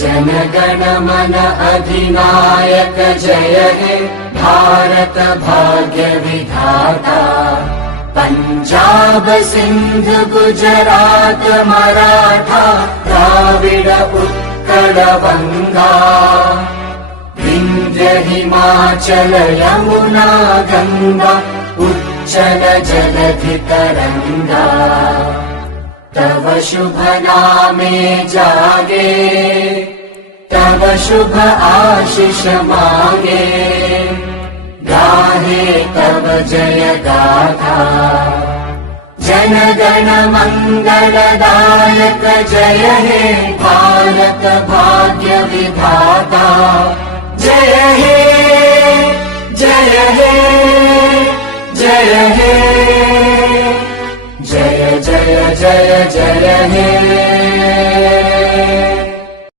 जनगण मन अधिनायक जय हे भारत भाग्य विधाता। पंजाब सिंध गुजरात मराठा द्राविड उत्कल बंगा। विंध्य हिमाचल यमुना गंगा उच्चल जलधि तरंगा। तव शुभ नामे जागे तव शुभ आशीष मांगे। गाहे तव जय गाथा जनगण मंगलदायक जय हे भारत भाग्य विधाता। जय हे जय हे जय हे जय जय जय जय हे।